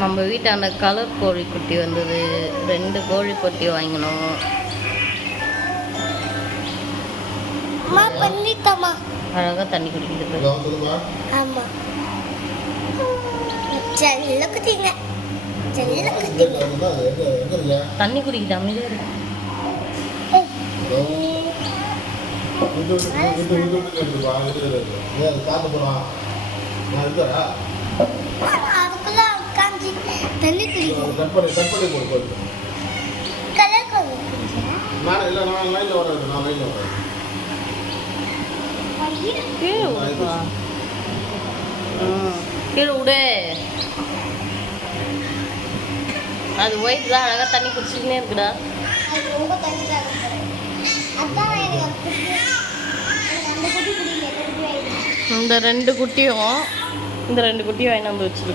நம்ம வீட்டாண்ட கலர் கோழி குட்டி வந்தது. 2 கோழி குட்டி வாங்கினோம். அழகா தண்ணி குடிக்குது. தண்ணி குடிக்குது. அமைதியா இருக்கு. கீழே விடு. அது ஒயிட் தான் அழகா தண்ணி குடிச்சுக்கினே இருக்குடா. இந்த 2 குட்டியும் வாங்கிட்டு வந்து வச்சிருக்கு.